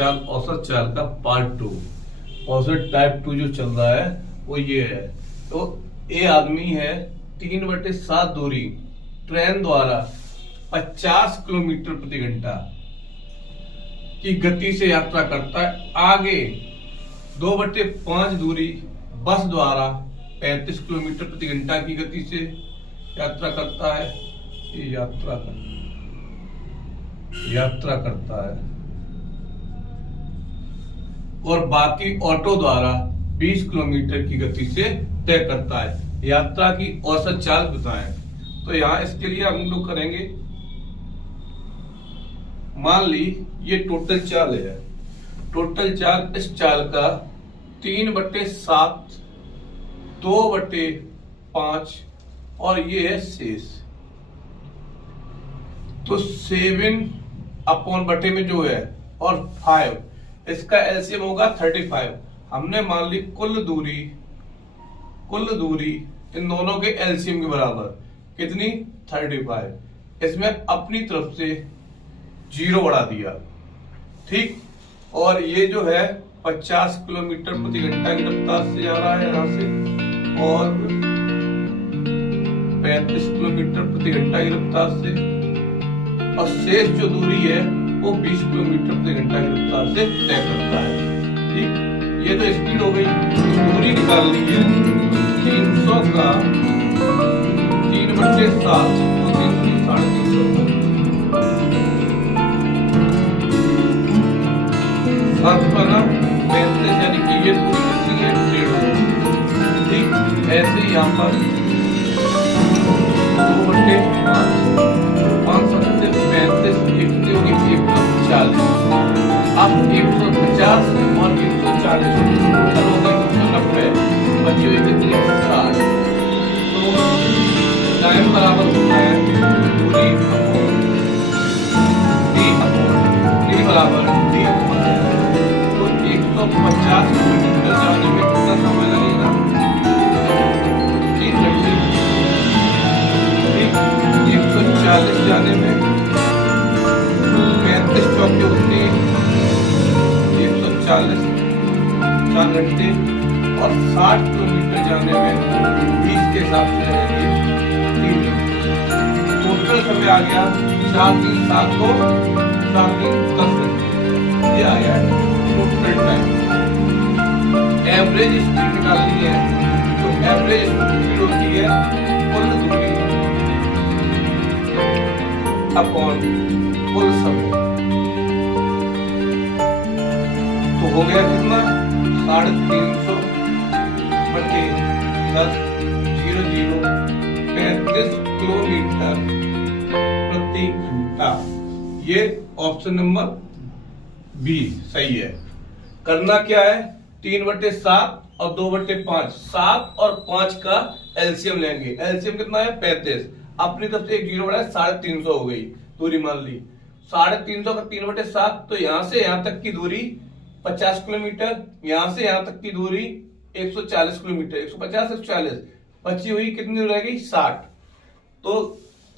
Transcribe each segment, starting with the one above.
चाल औसत चाल का पार्ट 2। औसत टाइप 2 जो चल रहा है वो ये है। तो ये आदमी है 3/7 दूरी ट्रेन द्वारा 50 किलोमीटर प्रति घंटा की गति से यात्रा करता है। आगे 2/5 दूरी बस द्वारा 35 किलोमीटर प्रति घंटा की गति से यात्रा करता है। ये यात्रा करता है और बाकी ऑटो द्वारा 20 किलोमीटर की गति से तय करता है। यात्रा की औसत चाल बताएं। तो यहां इसके लिए हम लोग करेंगे, मान ली ये टोटल चाल है। टोटल चाल, इस चाल का 3/7 2/5 और ये है शेष। तो 7 अपॉन बटे में जो है और 5, इसका एलसीएम होगा 35। हमने मान ली कुल दूरी इन दोनों के एलसीएम के बराबर कितनी 35। इसमें अपनी तरफ से 0 बढ़ा दिया, ठीक। और ये जो है 50 किलोमीटर प्रति घंटा की रफ्तार से जा रहा है यहां से, और 35 किलोमीटर प्रति घंटा की रफ्तार से, और शेष जो दूरी है वो 20 किलोमीटर प्रति घंटा की रफ्तार से तय करता है, ठीक। ये तो स्पीड हो गई। दूरी निकालनी है 300 का 3/7 तो 300 35 यानी कि ये पूरी कितनी है 150, ठीक। ऐसे ही यहाँ पर 2/5 35 होगी 140। अब 150 और 140 टोटल हो गई 290, बची हुई कितनी 60। तो टाइम बराबर होता है दूरी डी बराबर डी। तो 150 किलोमीटर जाने में कितना समय लगेगा 3 घंटे, ठीक। 140 जाने में 35 चौके होते हैं 140 4 घंटे, और 60 किलोमीटर जाने में 20 के हिसाब से लगेंगे 3 घंटे। टोटल समय आ गया 4 3 7 2 4 3 10 घंटे। ये आ गया टोटल टाइम। एवरेज स्पीड निकालनी है। तो एवरेज स्पीड होती है कुल दूरी अपॉन कुल समय। तो हो गया कितना 350 बटे 10 0 35 किलोमीटर प्रति घंटा। ये ऑप्शन नंबर बी सही है। करना क्या है 3/7 और 2/5, 7 और 5 का एलसीएम लेंगे। एलसीएम कितना है 35। अपनी तरफ से एक 0 बढ़ा 350 हो गई दूरी, मान ली 350 का 3/7। तो यहां से यहां तक की दूरी 50 किलोमीटर, यहां से यहां तक की दूरी 140 किलोमीटर, 150 140, बची हुई कितनी रहेगी 60। तो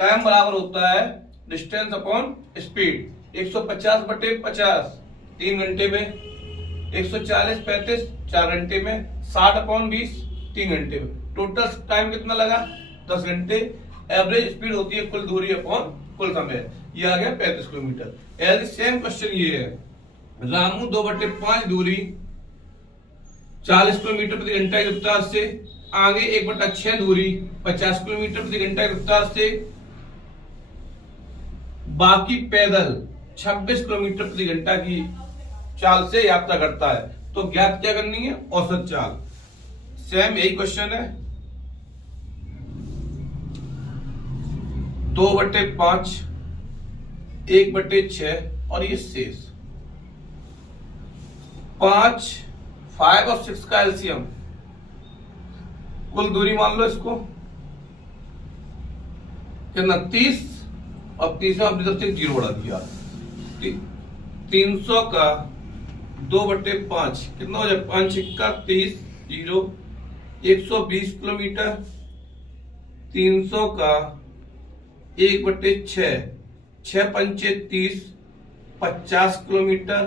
टाइम बराबर होता है डिस्टेंस अपॉन स्पीड। 150/50 3 घंटे में, 140 35 4 घंटे में, 60/20 3 घंटे में। टोटल टाइम कितना लगा 10 घंटे। एवरेज स्पीड होती है कुल दूरी अपॉन कुल समय। ये आ गया 35 किलोमीटर। एज सेम क्वेश्चन ये है, रामू 2/5 दूरी 40 किलोमीटर प्रति घंटा की रफ्तार से, आगे 1/6 दूरी 50 किलोमीटर प्रति घंटा की रफ्तार से, बाकी पैदल 26 किलोमीटर प्रति घंटा की चाल से यात्रा करता है। तो ज्ञात क्या करनी है औसत चाल। सेम यही क्वेश्चन है। 2/5 1/6 और ये शेष 5 और 6 का एलसीएम। कुल दूरी मान लो इसको कितना 30, और 30 में अपनी तरफ से 0 बढ़ा दिया। 300 का 2/5 कितना हो जाए 5 का 30 0 120 किलोमीटर। 300 का 1/6 6 पंचे 30 50 किलोमीटर।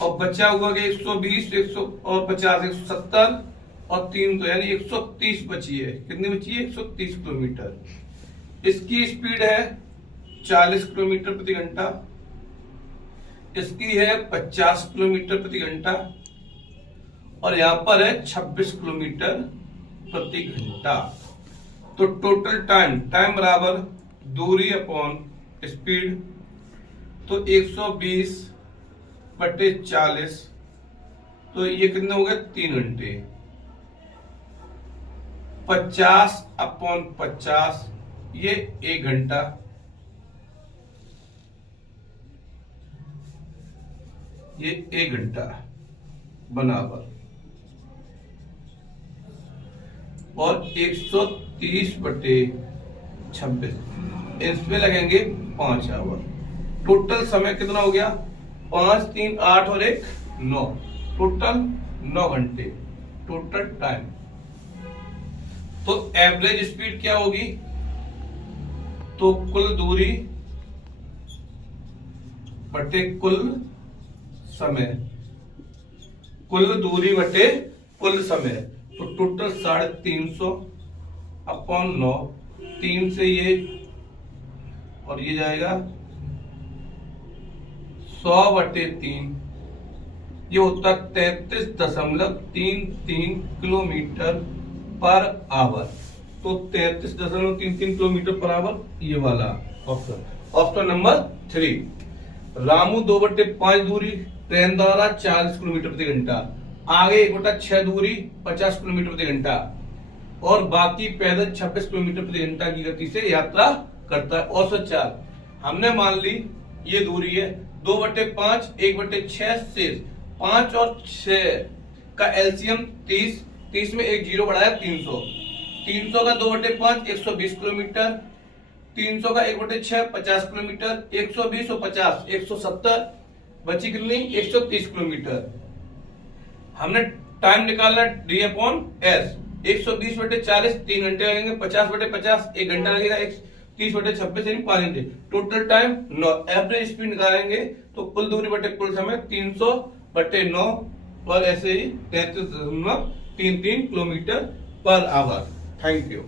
और बचा हुआ गया 120, 150, 170 और 3 तो यानी 130 बची है। कितनी बची है? 130 किलोमीटर। इसकी स्पीड है 40 किलोमीटर प्रति घंटा, इसकी है 50 किलोमीटर प्रति घंटा और यहां पर है 26 किलोमीटर प्रति घंटा। तो टोटल टाइम बराबर दूरी अपॉन स्पीड, तो 120 बटे 40, तो ये कितने हो गए? 3 घंटे। 50 अपॉन 50 ये 1 घंटा, ये 1 घंटा बराबर, और 130 बटे 26 इसमें लगेंगे 5 आवर। टोटल समय कितना हो गया? 5, 3, 8 और 1 9, टोटल 9 घंटे टोटल टाइम। तो एवरेज स्पीड क्या होगी? तो कुल दूरी बटे कुल समय, कुल दूरी बटे कुल समय, तो टोटल 350 अपॉन 9, 3 से ये और ये जाएगा 100 बटे 3, ये होता 33.33 किलोमीटर पर आवर। तो 33.33 किलोमीटर पर आवर ये वाला ऑप्शन। Option number 3। रामू 2/5 दूरी ट्रेन द्वारा 40 किलोमीटर प्रति घंटा, आगे 1/6 दूरी 50 किलोमीटर प्रति घंटा और बाकी पैदल 26 किलोमीटर प्रति घंटा की गति से यात्रा करता है। औसत चाल हमने मान ली ये दूरी है 2/5, 1/6 शेष 5 और 6 का एलसीएम 30, 30 में एक जीरो बढ़ाया 300, 300 का 2/5 120 किलोमीटर, 300 का 1/6 50 किलोमीटर, 120 और 50 170, बची कितनी? 130 किलोमीटर। हमने टाइम निकालना डी अपॉन एस, 120 बटे 40 3 घंटे लगेंगे, 50 बटे 50 1 घंटा लगेगा, 30 बटे 26 यानी 5 घंटे। Total time 9। एवरेज स्पीड निकालेंगे तो कुल दूरी बटे कुल समय 300 बटे 9 और ऐसे ही 33.33 kilometre per hour. Thank you.